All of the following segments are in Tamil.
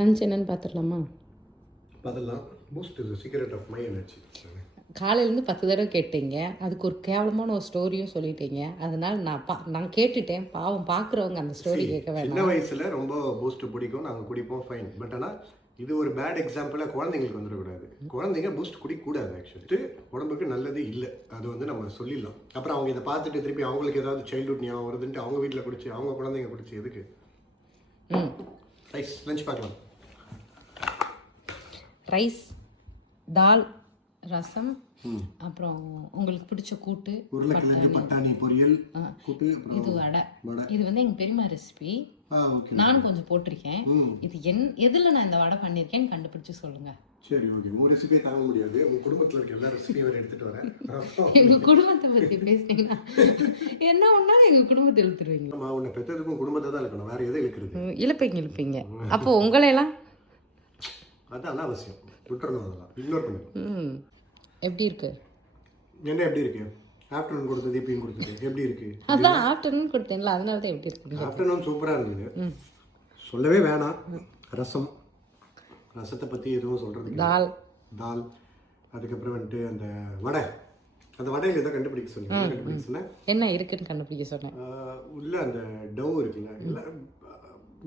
லஞ்ச் என்னன்னு பார்த்துடலாமா? பார்த்துடலாம். Boost is secret of my energy. காலையிலேருந்து 10 தடவை கேட்டீங்க, அதுக்கு ஒரு கேவலமான ஒரு ஸ்டோரியும் சொல்லிட்டீங்க. அதனால் நான் கேட்டுட்டேன். பாவம் பார்க்குறவங்க அந்த ஸ்டோரி கேட்க சின்ன வேண்டாம். வயசில் ரொம்ப பூஸ்ட் பிடிக்கும், நாங்கள் குடிப்போம், ஃபைன். பட் ஆனால் இது ஒரு பேட் எக்ஸாம்பிளாக குழந்தைங்களுக்கு வந்துடக்கூடாது. குழந்தைங்க பூஸ்ட் குடிக்கக்கூடாது. ஆக்சுவலி உடம்புக்கு நல்லது இல்லை, அது வந்து நம்ம சொல்லிடலாம். அப்புறம் அவங்க இதை பார்த்துட்டு திருப்பி அவங்களுக்கு ஏதாவது சைல்ட்ஹுட் ஞாபகம் வருதுன்ட்டு அவங்க வீட்டில் குடிச்சு அவங்க குழந்தைங்க குடிச்சு எதுக்கு? ரைஸ் லஞ்ச் பார்க்கலாம். ரைஸ், தால், ரசம், அப்புறம் உங்களுக்கு பிடிச்ச கூட்டு, உருளைக்கிழங்கு பட்டாணி பொரியல், கூட்டு. இது வடை. இது வந்து எங்கள் பெரியம்மா ரெசிபி. நானும் கொஞ்சம் போட்டிருக்கேன். இது எதில் நான் இந்த வடை பண்ணியிருக்கேன்னு கண்டுபிடிச்சு சொல்லுங்க. சரி, ஓகே. உங்கள் ரெசிபியை தாங்க முடியாது, உங்கள் குடும்பத்தில் இருக்க எல்லா ரெசிபியும் வேறு எடுத்துகிட்டு வரேன். எங்கள் குடும்பத்தை பற்றி பேசுனீங்கன்னா என்ன ஒன்றாலும் எங்கள் குடும்பத்தை இழுத்துருவீங்க. ஆமாம், உன்னை பெற்றதுக்கும் குடும்பத்தை தான் இழுக்கணும், வேறு எதை இழுக்கிறது? இழுப்பீங்க. அப்போ உங்களையெல்லாம் அதான் அவசியம் விட்டுறணும், அதெல்லாம் இக்னோர் பண்ணு. எப்படி இருக்கு? என்ன எப்படி இருக்கு? ஆஃப்டர்நூன் கொடுத்தது எப்படின்னு கொடுத்தது எப்படி இருக்கு? அதான் ஆஃப்டர்நூன் கொடுத்தீங்களா, அதனால தான் எப்படி இருக்கு. ஆஃப்டர்நூன் சூப்பராக இருந்தது, சொல்லவே வேணாம். ரசத்தை பற்றி எதுவும் சொல்கிறது. தால், அதுக்கப்புறம் வந்துட்டு அந்த வடையில் எதாவது கண்டுபிடிக்க சொன்னேன். என்ன இருக்குன்னு கண்டுபிடிக்க சொன்னேன். உள்ள அந்த டவ் இருக்குங்க, இல்லை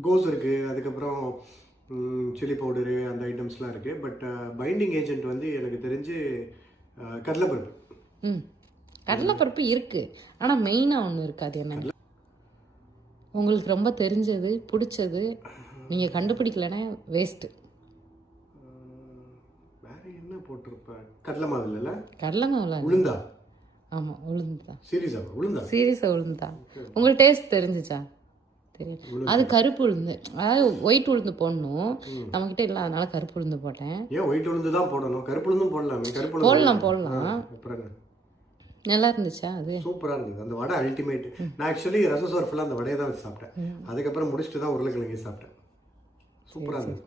கோஸ் இருக்குது, அதுக்கப்புறம் சில்லி பவுடரு, அந்த ஐட்டம்ஸ்லாம் இருக்குது. பட் பைண்டிங் ஏஜென்ட் வந்து எனக்கு தெரிஞ்சு கடலைப்பருப்பு. கடலைப்பருப்பு இருக்குது, ஆனால் மெயினாக ஒன்று இருக்காது. என்ன உங்களுக்கு ரொம்ப தெரிஞ்சது பிடிச்சது நீங்கள் கண்டுபிடிக்கலன்னா வேஸ்ட்டு. வேறு என்ன போட்டிருப்பேன்? கடலை மாவு இல்லைல்ல? கடலை மாவுல உளுந்தா? ஆமாம், உளுந்து தான். சீரியஸாக உளுந்து தான். உங்களுக்கு டேஸ்ட் தெரிஞ்சிச்சா? தெரியும். அது கருப்பு உளுந்து, அதாவது ஒயிட் உளுந்து போடணும். நம்மகிட்ட இல்லை, அதனால கருப்பு உளுந்து போட்டேன். ஏன் ஒயிட் உளுந்து தான் போடணும்? கருப்பு உளுந்தும் போடலாம். நல்லா இருந்துச்சா? அது சூப்பராக இருந்தது. அந்த வடை அல்டிமேட். நான் ஆக்சுவலி ரசம் சோறு ஃபுல்லாக அந்த வடையை தான் வச்சு சாப்பிட்டேன். அதுக்கப்புறம் முடிச்சுட்டு தான் உருளைக்கிழங்கு சாப்பிட்டேன். சூப்பராக இருந்தது.